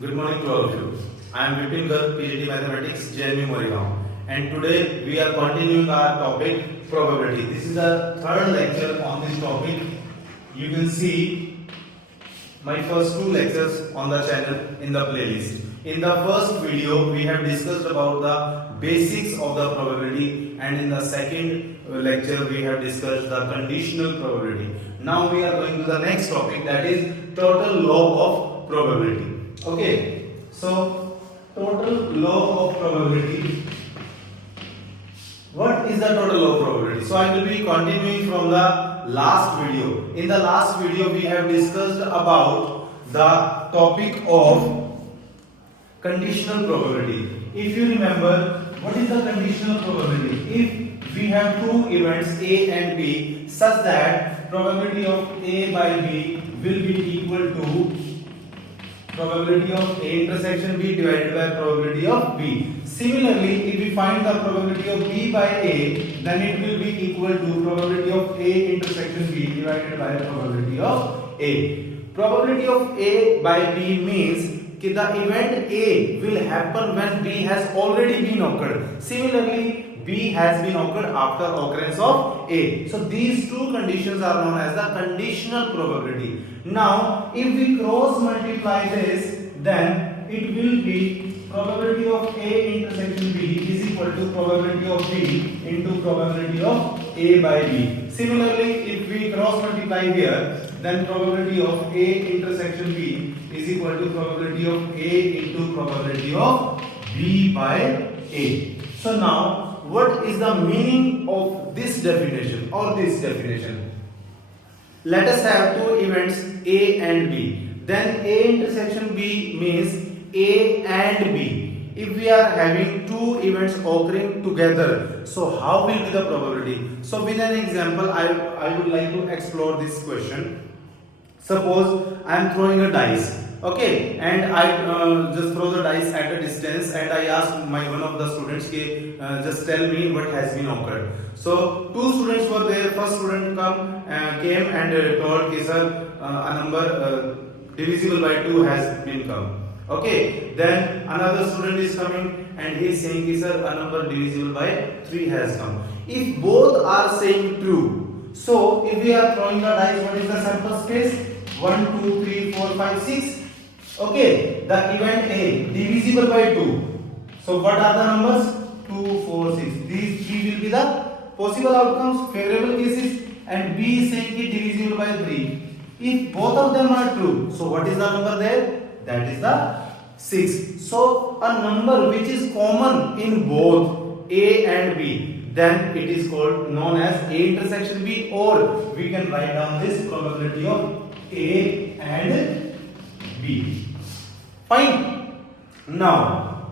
Good morning to all of you. I am Vipin Garg, PhD Mathematics, JNU Moregaon, and today we are continuing our topic probability. This is the third lecture on this topic. You can see my first two lectures on the channel in the playlist. In the first video, we have discussed about the basics of the probability, and in the second lecture, we have discussed the conditional probability. Now we are going to the next topic, that is total log of probability. Okay, so total log of probability. What is the total log probability? So I will be continuing from the last video. In the last video, we have discussed about the topic of conditional probability. If you remember, what is the conditional probability? If we have two events A and B such that probability of A by B will be equal to probability of A intersection B divided by probability of B. Similarly, if we find the probability of B by A, then it will be equal to probability of A intersection B divided by probability of A. Probability of A by B means that the event A will happen when B has already been occurred. Similarly, B has been occurred after occurrence of A. So these two conditions are known as the conditional probability. Now, if we cross multiply this, then it will be probability of A intersection B is equal to probability of B into probability of A by B. Similarly, if we cross multiply here, then probability of A intersection B is equal to probability of A into probability of B by A. So now, what is the meaning of this definition or this definition? Let us have two events A and B. Then A intersection B means A and B. If we are having two events occurring together, so how will be the probability? So with an example, I would like to explore this question. Suppose I am throwing a dice, okay, and I just throw the dice at a distance, and I ask one of the students, just tell me what has been occurred. So two students were there. First student came and told, sir, a number divisible by 2 has been come. Okay, then another student is coming and he is saying, sir, a number divisible by 3 has come. If both are saying true, so if we are throwing the dice, what is the sample space? 1, 2, 3, 4, 5, 6. Okay, the event A divisible by 2. So what are the numbers? 2, 4, 6. These three will be the possible outcomes, favorable cases, and B is saying it divisible by 3. If both of them are true, so what is the number there? That is the 6. So a number which is common in both A and B, then it is called known as A intersection B, or we can write down this probability of A and B. Fine. Now,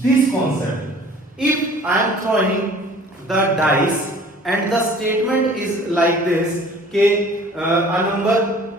this concept, if I am throwing the dice and the statement is like this, okay, a number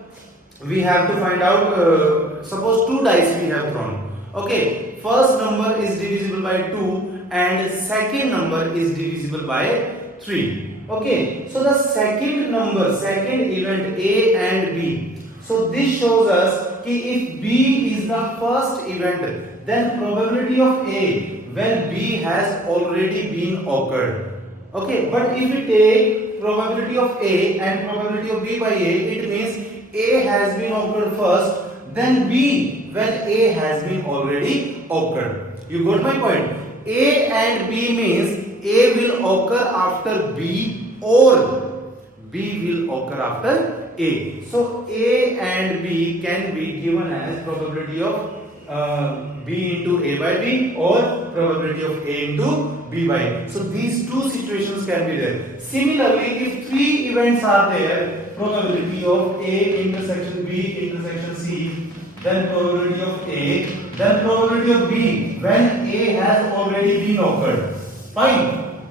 we have to find out, suppose two dice we have thrown. Okay, first number is divisible by 2 and second number is divisible by 3. Okay, so the second number, second event A and B. So this shows us that if B is the first event, then probability of A when B has already been occurred. Okay, but if we take probability of A and probability of B by A, it means A has been occurred first, then B when A has been already occurred. You got my point? A and B means A will occur after B or B will occur after A. So A and B can be given as probability of B into A by B or probability of A into B by A. So these two situations can be there. Similarly, if three events are there, probability of A intersection B intersection C, then probability of A, then probability of B when A has already been occurred. Fine.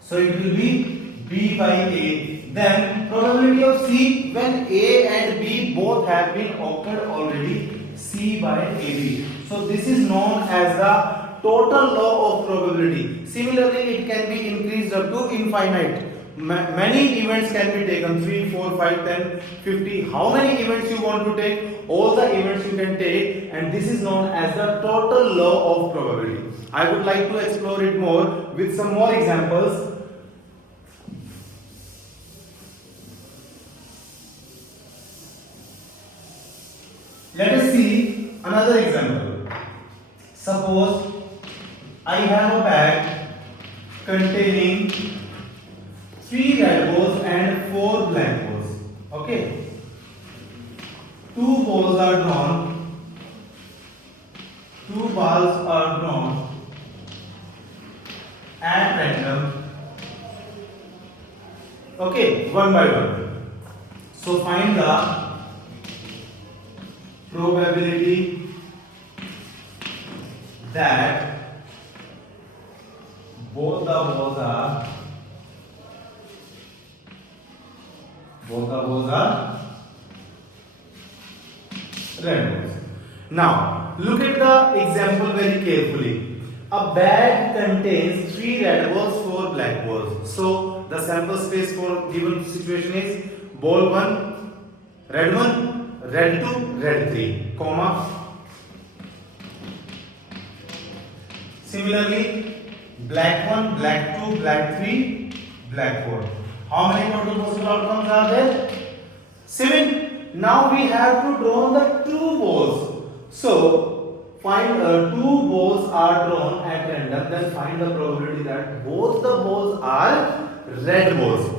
So it will be B by A. Then probability of C when A and B both have been occurred already, C by AB. So this is known as the total law of probability. Similarly, it can be increased up to infinite. many events can be taken, 3, 4, 5, 10, 50. How many events you want to take? All the events you can take, and this is known as the total law of probability. I would like to explore it more with some more examples. Let us see another example. Suppose I have a bag containing 3 red balls and 4 black balls. Okay. 2 balls are drawn. 2 balls are drawn at random. Okay, one by one. So find the probability that both the balls are red balls. Now look at the example very carefully. A bag contains 3 red balls, 4 black balls. So the sample space for given situation is ball 1, red 1, red 2, red 3, comma. Similarly, black 1, black 2, black 3, black 4. How many total possible outcomes are there? 7. Now we have to draw the 2 balls. So find 2 balls are drawn at random. Then find the probability that both the balls are red balls.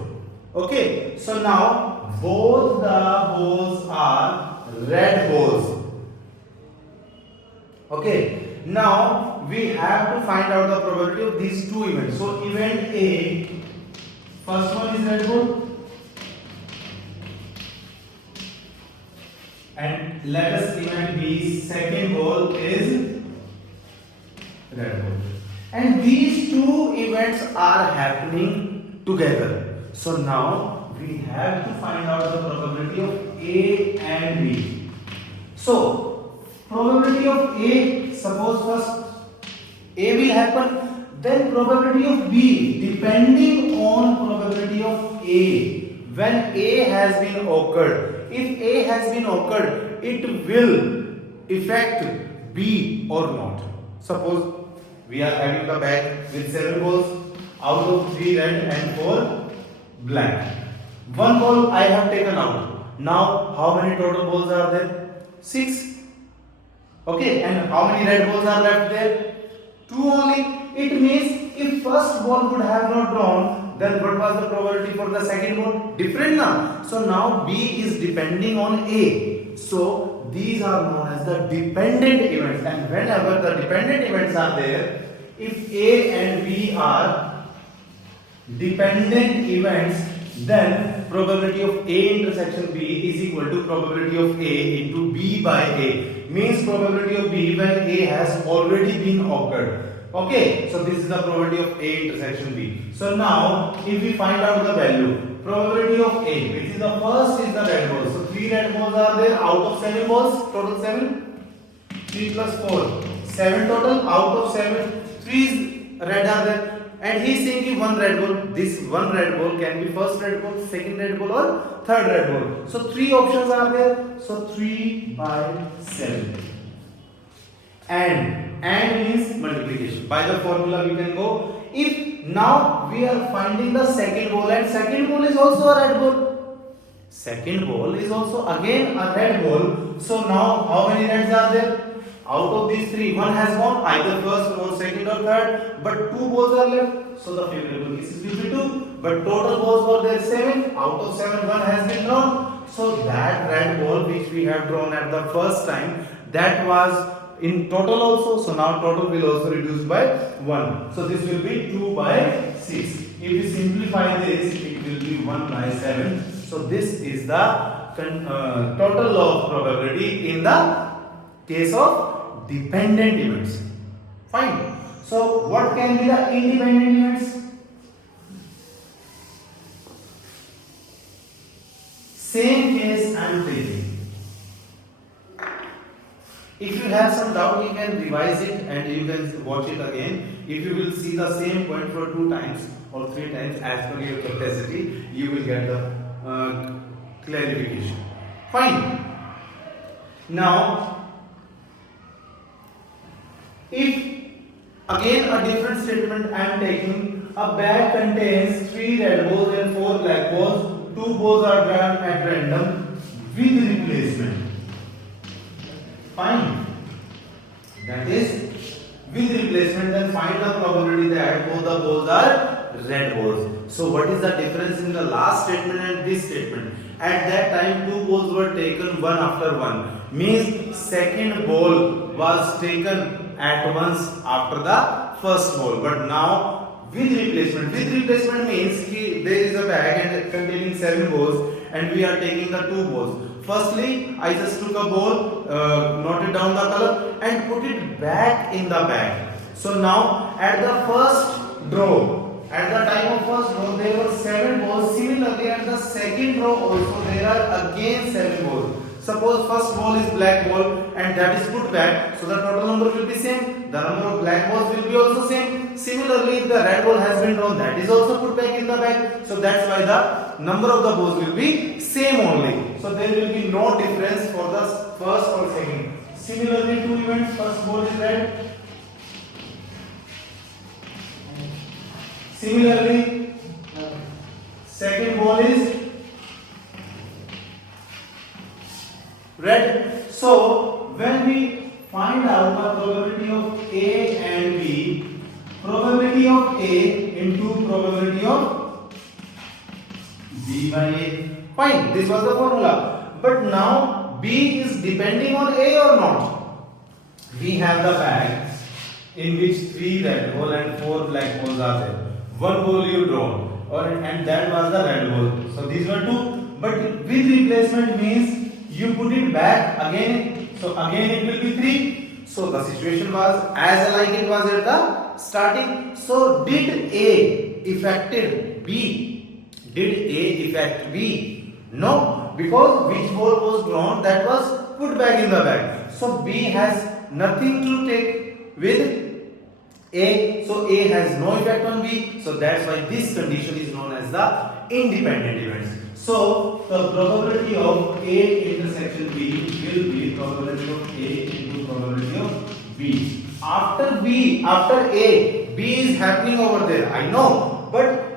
Okay. So now both the balls are red balls. Okay. Now we have to find out the probability of these 2 events. So event A, first one is red ball, and let us event B, second ball is red ball. And these 2 events are happening together. So now we have to find out the probability of A and B. So probability of A, suppose first A will happen, then probability of B, depending on probability of A. When A has been occurred, if A has been occurred, it will affect B or not. Suppose we are having the bag with 7 balls, out of 3 red and 4 black. 1 ball I have taken out. Now how many total balls are there? 6. Okay, and how many red balls are left there? 2 only. It means if first ball would have not drawn, then what was the probability for the second ball? Different now. So now B is depending on A. So these are known as the dependent events. And whenever the dependent events are there, if A and B are dependent events, then probability of A intersection B is equal to probability of A into B by A. Means probability of B when A has already been occurred. Okay, so this is the probability of A intersection B. So now if we find out the value, probability of A, which is the first is the red balls. So 3 red balls are there out of 7 balls, total 7. 3 plus 4, 7 total, out of 7, 3 is red are there. And he is saying one red ball, this one red ball can be first red ball, second red ball or third red ball. So 3 options are there. So 3 by 7. And means multiplication. By the formula we can go. If now we are finding the second ball, and second ball is also a red ball. Second ball is also again a red ball. So now how many reds are there? Out of these 3, one has gone, either first or second or third, but 2 balls are left. So the favorable cases will be 2. But total balls were there 7. Out of 7, one has been drawn. So that red ball which we have drawn at the first time, that was in total also. So now total will also reduce by 1. So this will be 2 by 6. If we simplify this, it will be 1 by 7. So this is the total law of probability in the case of dependent events. Fine. So what can be the independent events? Same case I am taking. If you have some doubt, you can revise it and you can watch it again. If you will see the same point for 2 times or 3 times as per your capacity, you will get the clarification. Fine. Now, if again a different statement I am taking, a bag contains 3 red balls and 4 black balls. 2 balls are drawn at random with replacement. Fine. That is with replacement, then find the probability that both the balls are red balls. So what is the difference in the last statement and this statement? At that time 2 balls were taken one after one. Means second ball was taken at once after the first ball. But now with replacement. With replacement means there is a bag and containing 7 balls and we are taking the 2 balls. Firstly, I just took a ball, noted down the color and put it back in the bag. So now at the first draw, at the time of first draw there were 7 balls. Similarly at the second draw also there are again 7 balls. Suppose first ball is black ball and that is put back, so the total number will be same. The number of black balls will be also same. Similarly, if the red ball has been drawn, that is also put back in the bag. So that's why the number of the balls will be same only. So there will be no difference for the first or second. Similarly, 2 events, first ball is red. Similarly, second ball is red. So when we find out the probability of A and B, probability of A into probability of B by A. Fine, this was the formula. But now B is depending on A or not. We have the bag in which 3 red balls and 4 black balls are there. 1 ball you draw, and that was the red ball. So these were 2. But with replacement means you put it back again. So again it will be 3. So the situation was as like it was at the starting. So did A affected B? Did A affect B? No, because which ball was drawn, that was put back in the bag. So B has nothing to take with A. So A has no effect on B. So that's why this condition is known as the independent events. So the probability of A intersection B will be probability of A into probability of B. After A, B is happening over there, I know, but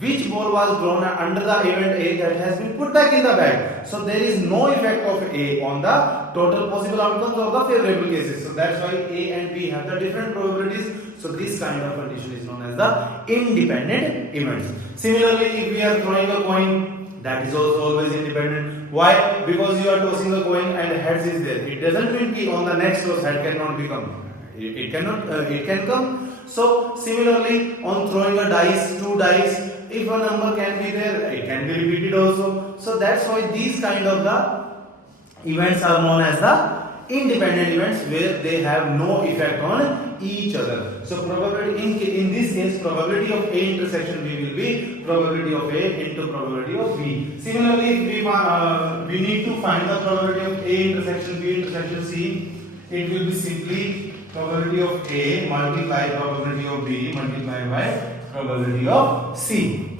which ball was drawn under the event A, that has been put back in the bag. So there is no effect of A on the total possible outcomes or the favorable cases. So that's why A and B have the different probabilities. So this kind of condition is known as the independent events. Similarly, if we are throwing a coin, that is also always independent. Why? Because you are tossing a coin and heads is there. It doesn't mean that on the next toss head cannot become. It can come. So similarly, on throwing a dice, 2 dice, if a number can be there, it can be repeated also. So that's why these kind of the events are known as the independent events, where they have no effect on each other. So probability in this case, probability of A intersection B will be probability of A into probability of B. Similarly, if we need to find the probability of A intersection B intersection C, it will be simply probability of A multiply probability of B multiplied by probability of C.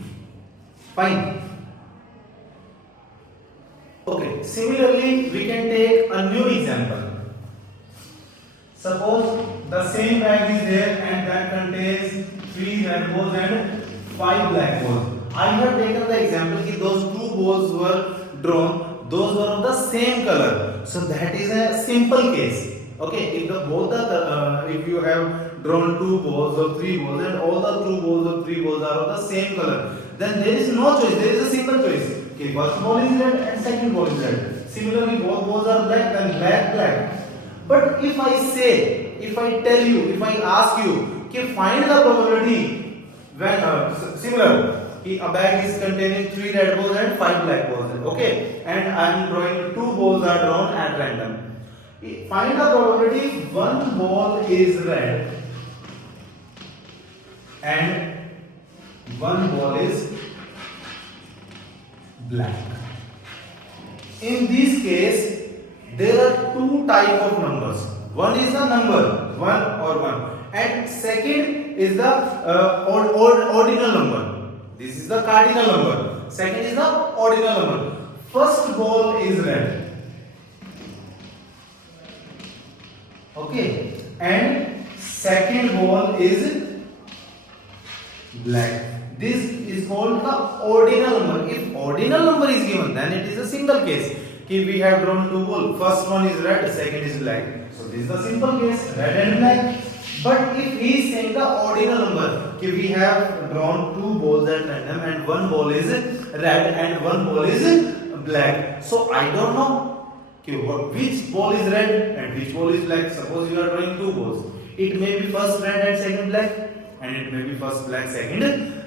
Fine. Okay. Similarly, we can take a new example. Suppose the same bag is there and that contains 3 red balls and 5 black balls. I have taken the example that those 2 balls were drawn, those were of the same color. So that is a simple case. Okay, if you have drawn 2 balls or 3 balls and all the 2 balls or 3 balls are of the same color, then there is no choice, there is a simple choice. Okay, first ball is red and second ball is red. Similarly, both balls are black, then black. But if I tell you, if I ask you, okay, find the probability when similar, a bag is containing 3 red balls and 5 black balls. Okay, and I am drawing 2 balls are drawn at random. Find the probability one ball is red and one ball is black. In this case, there are 2 types of numbers. One is the number, one, and second is the ordinal number. This is the cardinal number. Second is the ordinal number. First ball is red. Okay, and second ball is black. This is called the ordinal number. If ordinal number is given, then it is a single case. If we have drawn two balls, first one is red, second is black. So this is the simple case, red and black. But if he is saying the ordinal number, if we have drawn two balls at random and one ball is red and one ball is black. So I don't know which ball is red and which ball is black. Suppose you are drawing two balls. It may be first red and second black, and it may be first black, second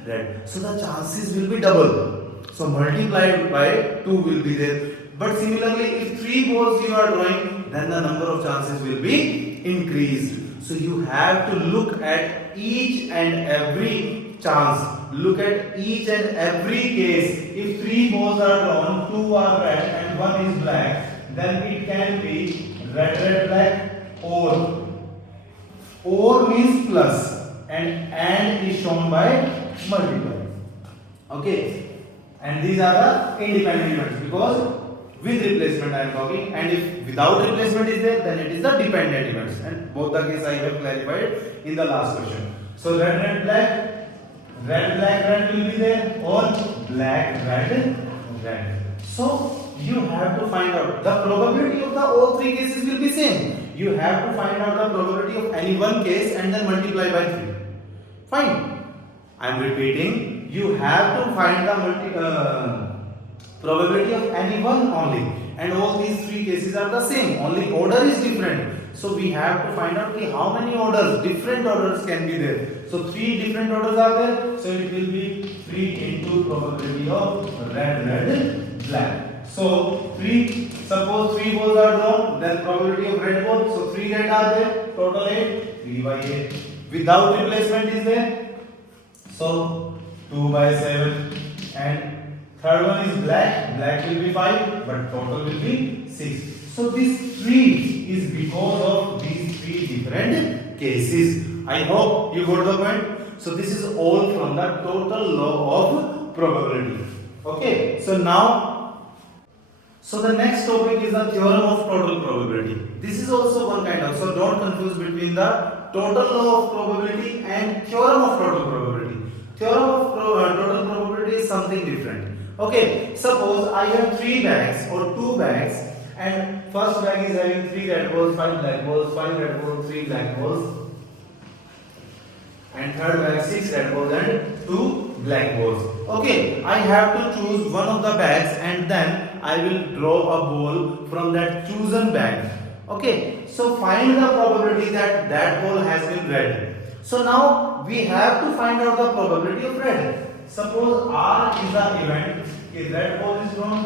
red. So the chances will be double. So multiplied by 2 will be there. But similarly, if three balls you are drawing, then the number of chances will be increased. So you have to look at each and every chance. Look at each and every case. If three balls are drawn, two are red and one is black, then it can be red, red, black, or means plus, and is shown by multiply. Okay, and these are the independent events because with replacement I am talking, and if without replacement is there, then it is the dependent events, and both the case I have clarified in the last question. So red, red, black, red will be there, or black, red, red. So you have to find out the probability of the all three cases will be same. You have to find out the probability of any one case and then multiply by 3. Fine. I am repeating. You have to find the probability of any one only, and all these three cases are the same. Only order is different. So we have to find out how many orders, different orders can be there. So 3 different orders are there. So it will be 3 into probability of red, red, black. So suppose 3 balls are drawn, then probability of red ball. So 3 red are there, total 8, 3 by 8. Without replacement is there. So 2 by 7, and third one is black. Black will be 5, but total will be 6. So this 3 is because of these 3 different cases. I hope you got the point. So this is all from the total law of probability. Okay. So the next topic is the theorem of total probability. This is also one kind of. So don't confuse between the total law of probability and theorem of total probability. Theorem of total probability is something different. Okay, suppose I have 3 bags or 2 bags, and first bag is having 3 red balls, 5 black balls, 5 red balls, 3 black balls, and third bag 6 red balls and 2 black balls. Okay, I have to choose one of the bags and then I will draw a ball from that chosen bag. Okay, so find the probability that that ball has been red. So now we have to find out the probability of red. Suppose R is the event, a red ball is drawn.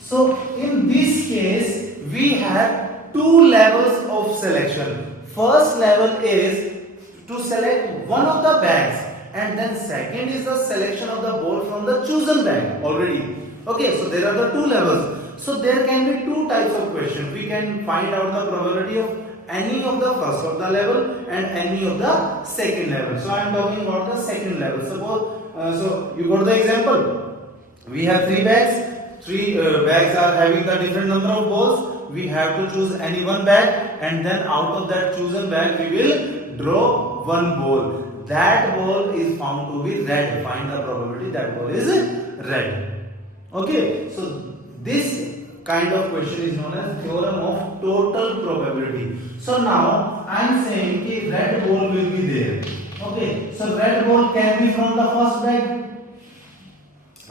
So in this case, we have 2 levels of selection. First level is to select one of the bags, and then second is the selection of the ball from the chosen bag already. Okay, so there are the 2 levels. So there can be 2 types of questions. We can find out the probability of any of the first of the level and any of the second level. So I am talking about the second level. Suppose, so you got the example. We have 3 bags. 3 bags are having the different number of balls. We have to choose any one bag, and then out of that chosen bag we will draw one ball. That ball is found to be red. Find the probability that ball is red. Okay, so this kind of question is known as theorem of total probability. So now I am saying that red ball will be there. Okay, so red ball can be from the first bag,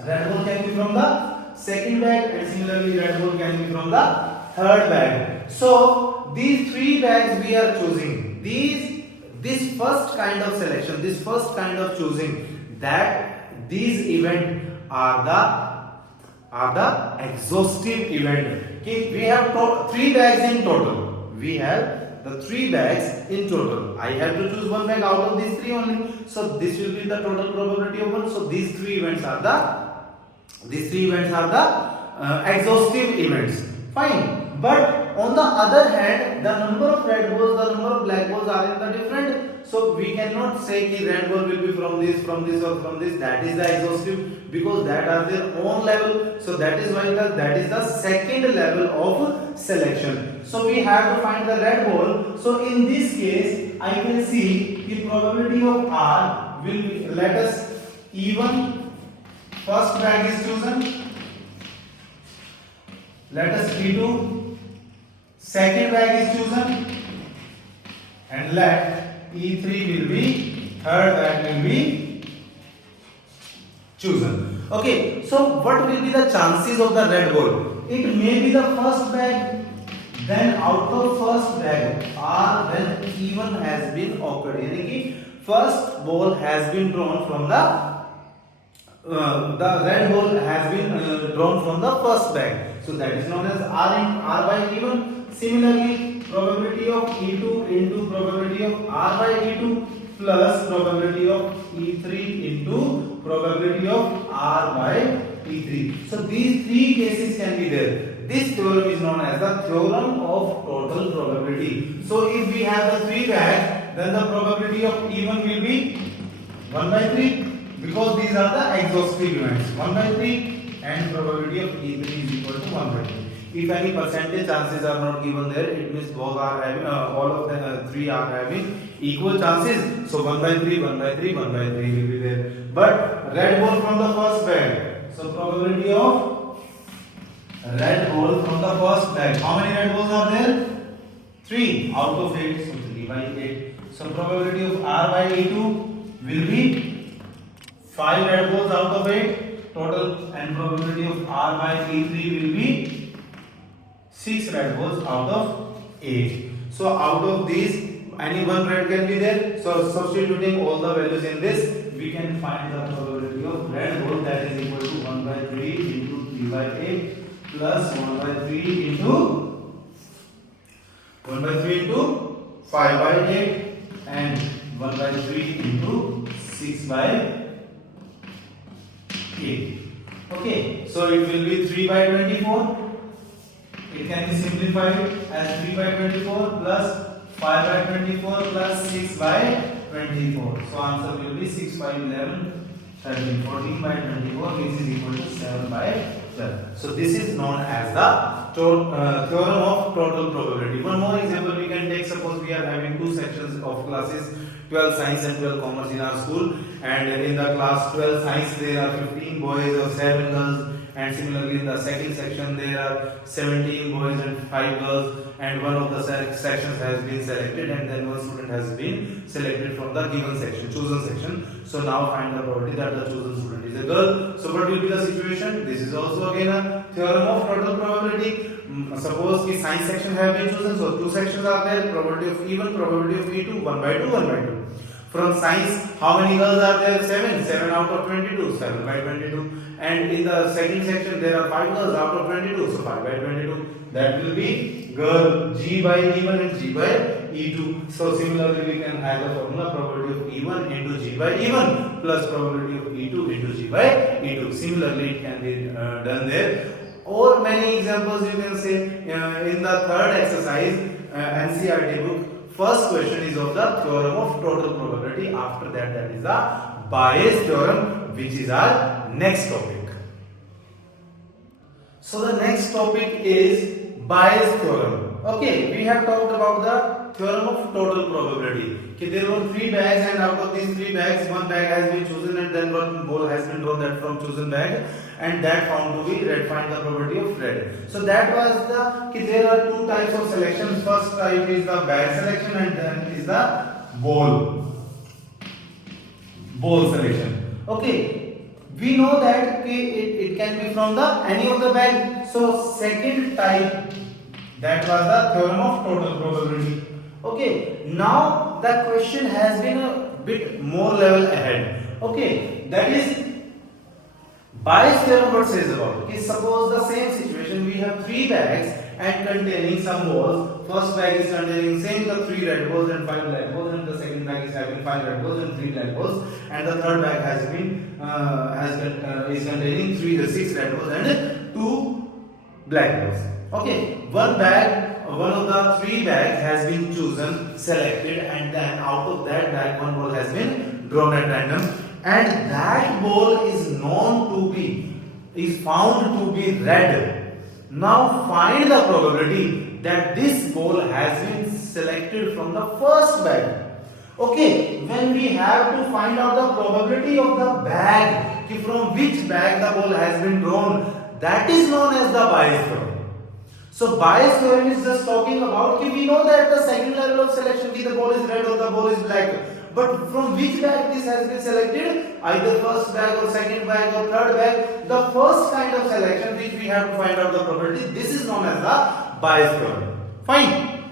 red ball can be from the second bag, and similarly red ball can be from the third bag. So these 3 bags we are choosing. This first kind of selection, this first kind of choosing, that these events are the exhaustive event. Okay, we have 3 bags in total. We have the 3 bags in total. I have to choose one bag out of these 3 only. So this will be the total probability of 1. So these 3 events are the exhaustive events. Fine. But on the other hand, the number of red balls, the number of black balls are in the different. So we cannot say कि red ball will be from this or from this. That is the exhaustive, because that are their own level. So that is why that is the second level of selection. So we have to find the red ball. So in this case, I can see the probability of R will be, let us even first bag is chosen. Let us E2 second bag is chosen, and let E3 will be third bag will be chosen. Okay, so what will be the chances of the red ball? It may be the first bag, then out of first bag or when even has been occurred, यानी कि first ball has been drawn from the red ball has been drawn from the first bag. So that is known as R by even. Similarly, probability of E2 into probability of R by E2 plus probability of E3 into probability of R by E3. So these three cases can be there. This theorem is known as the theorem of total probability. So if we have the three bags, then the probability of E1 will be 1 by 3, because these are the exhaustive events. 1 by 3, and probability of E3 is equal to 1 by 3. If any percentage chances are not given there, it means both are having all of the three are having equal chances. So 1 by 3, 1 by 3, 1 by 3 will be there. But red ball from the first bag. So probability of red ball from the first bag. How many red balls are there? 3 out of 8. So 3 by 8. So probability of R by E2 will be 5 red balls out of 8 total, and probability of R by E3 will be 6 red balls out of 8. So out of these, any one red can be there. So substituting all the values in this, we can find the probability of red ball, that is equal to 1 by 3 into 3 by 8 plus 1 by 3 into 1 by 3 into 5 by 8 and 1 by 3 into 6 by 8. Okay, so it will be 3 by 24. It can be simplified as 3 by 24 plus 5 by 24 plus 6 by 24. So answer will be 6 by 11, 13, 14 by 24, which is equal to 7 by 12. So this is known as the theorem of total probability. One more example we can take. Suppose we are having two sections of classes, 12 science and 12 commerce in our school, and in the class 12 science there are 15 boys or 7 girls. And similarly in the second section there are 17 boys and 5 girls, and one of the sections has been selected, and then one student has been selected from the given section, chosen section. So now find the probability that the chosen student is a girl. So what will be the situation? This is also again a theorem of total probability. Suppose the science section have been chosen, so two sections are there, probability of E1, probability of E2, 1 by 2, 1 by 2. From science, how many girls are there? 7. 7 out of 22. 7 by 22. And in the second section, there are 5 girls out of 22. So 5 by 22. That will be girl G by E1 and G by E2. So similarly, we can have the formula probability of E1 into G by E1 plus probability of E2 into G by E2. Similarly, it can be done there. Or many examples you can say in the third exercise, NCERT book. First question is of the theorem of total probability. After that, that is the Bayes theorem, which is our next topic. So the next topic is Bayes theorem. Okay, we have talked about the theorem of total probability. Okay, there were 3 bags, and out of these 3 bags, one bag has been chosen, and then one ball has been drawn that from chosen bag, and that found to be red. Find the probability of red. So that was the. There are 2 types of selections. First type is the bag selection, and then is the ball selection. Okay, we know that it can be from the any of the bag. So second type, that was the theorem of total probability. Okay, now the question has been a bit more level ahead. Okay, that is Bayes theorem. What says about? Okay, suppose the same situation, we have 3 bags and containing some balls. First bag is containing same the 3 red balls and 5 black balls, and the second bag is having 5 red balls and 3 black balls, and the third bag has been is containing 6 red balls and 2 black balls. Okay, one of the three bags has been chosen, selected, and then out of that bag one ball has been drawn at random, and that ball is found to be red. Now find the probability that this ball has been selected from the first bag. Okay, when we have to find out the probability of the bag, from which bag the ball has been drawn, that is known as the Bayes theorem. So Bayes theorem is just talking about we know that the second level of selection the ball is red or the ball is black. But from which bag this has been selected? Either first bag or second bag or third bag. The first kind of selection which we have to find out the probability, this is known as the Bayes theorem. Fine.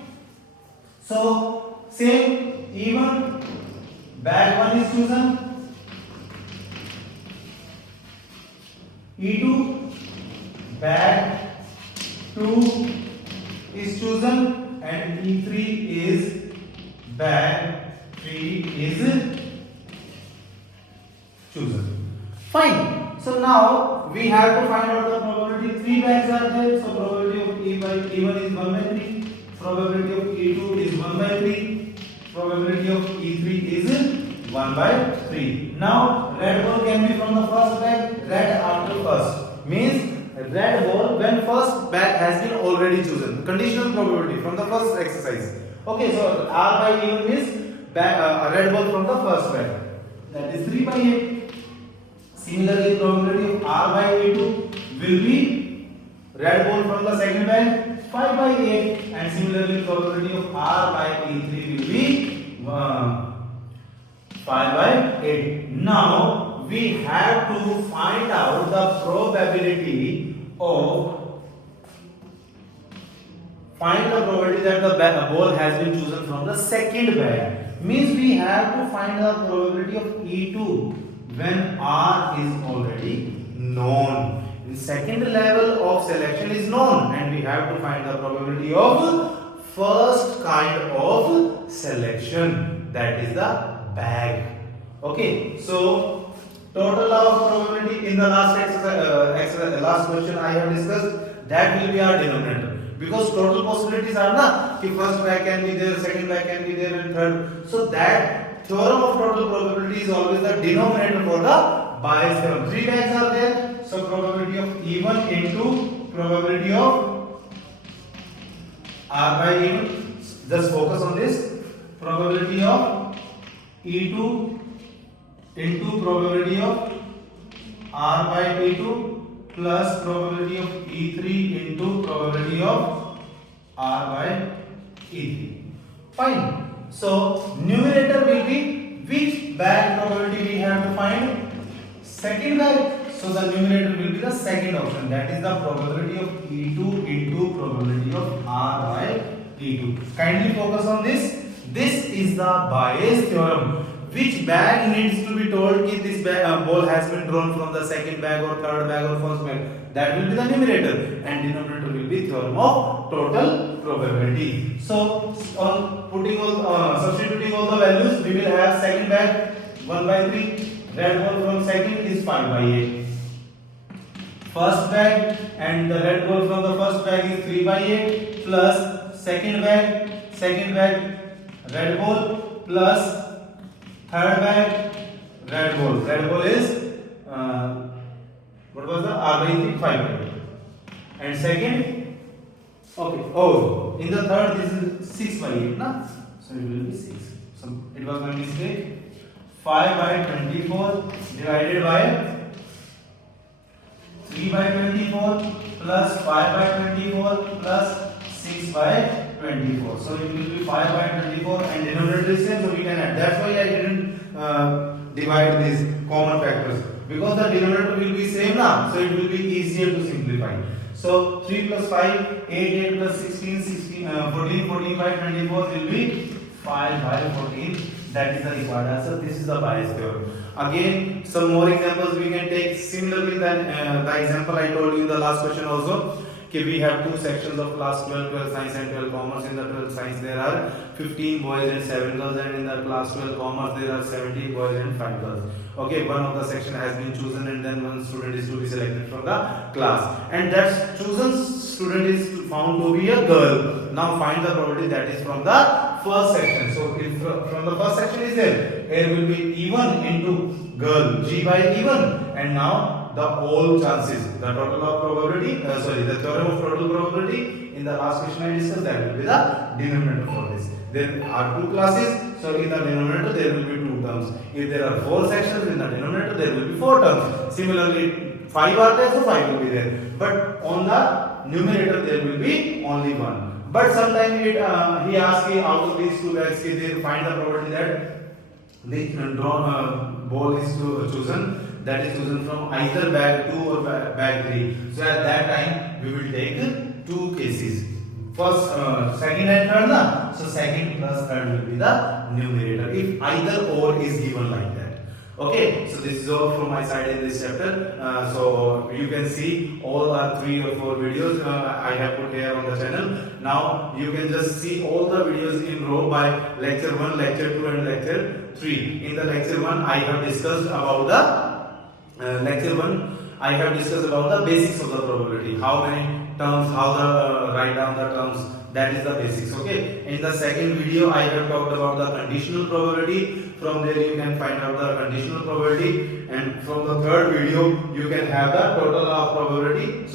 So same, even bag 1 is chosen, E2, bag 2 is chosen, and E3 is bag 3 is chosen. Fine. So now we have to find out the probability. 3 bags are there, so probability of E1 is 1 by 3, probability of E2 is 1 by 3, probability of E3 is 1 by 3. Now red ball can be from the first bag, red after first. Means red ball when first bag has been already chosen. Conditional probability from the first exercise. Okay, so R by E1 is red ball from the first bag. That is 3 by 8. Similarly, probability of R by E2 will be red ball from the second bag 5 by 8, and similarly probability of R by E3 will be 5 by 8. Now we have to find out the probability that the ball has been chosen from the second bag. Means we have to find the probability of E2 when R is already known. The second level of selection is known, and we have to find the probability of first kind of selection, that is the bag. Okay, so total of probability in the last question I have discussed, that will be our denominator. Because total possibilities are not first bag can be there, second bag can be there, and third. So that theorem of total probability is always the denominator for the Bayes theorem. 3 bags are there, so probability of E1 into probability of R by E1. Just focus on this. Probability of E2 into probability of R by E2 plus probability of E3 into probability of R by E3. Fine. So numerator will be which bag probability we have to find? Second bag. So the numerator will be the second option, that is the probability of E2 into probability of R by E2. Kindly focus on this. This is the Bayes theorem. Which bag needs to be told that this ball has been drawn from the second bag or third bag or first bag? That will be the numerator, and denominator will be theorem of total probability. So on substituting all the values, we will have second bag 1 by 3, red ball from second is 5 by 8. First bag and the red ball from the first bag is 3 by 8 plus second bag red ball plus third bag red ball. Red ball is what was the R by 3 5 by 8. And second, okay. Oh, in the third this is 6 by 8, na? So it will be 6. So it was my mistake. 5 by 24 divided by 3 by 24 plus 5 by 24 plus 6 by 24. So it will be 5 by 24 and denominator is same, so we can add. That's why I didn't divide these common factors, because the denominator will be same now, so it will be easier to simplify. So 3 plus 5, 8 plus 16, 14 by 24 will be 5 by 14. That is the required answer. This is the Bayes theorem. Again, some more examples we can take. Similarly, than the example I told you in the last question also. Okay, we have two sections of class 12, 12 science and 12 commerce. In the 12 science there are 15 boys and 7 girls, and in the class 12 commerce there are 17 boys and 5 girls. Okay, one of the section has been chosen and then one student is to be selected from the class, and that chosen student is found to be a girl. Now find the probability that is from the first section. So if from the first section is there, here will be even into girl, G by even, and now the all chances, the total of probability, the theorem of total probability. In the last question I discussed, that will be the denominator for this. There are two classes, so in the denominator there will be two terms. If there are four sections, in the denominator there will be four terms. Similarly, 5 are there, so 5 will be there. But on the numerator there will be only one. But sometimes he asks me out of these two bags, they find the probability that the drawn ball is chosen, that is chosen from either bag 2 or bag 3. So at that time we will take two cases. First, second and third, na? So second plus third will be the numerator if either or is given like that. Okay, so this is all from my side in this chapter. So you can see all our 3 or 4 videos I have put here on the channel. Now you can just see all the videos in row by lecture 1, lecture 2 and lecture 3. In the lecture 1 I have discussed about the I have discussed about the basics of the probability. How many terms, how the write down the terms, that is the basics. Okay. In the second video I have talked about the conditional probability. From there you can find out the conditional probability, and from the third video you can have the total of probability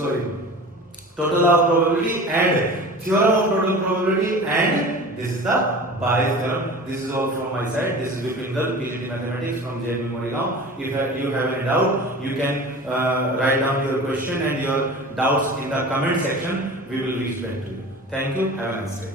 and theorem of total probability, and this is the Baye theorem. This is all from my side. This is Vipinder, PhD Mathematics from JNU Morigaon. If you have any doubt, you can write down your question and your doubts in the comment section. We will reach back to you. Thank you. Have a nice day.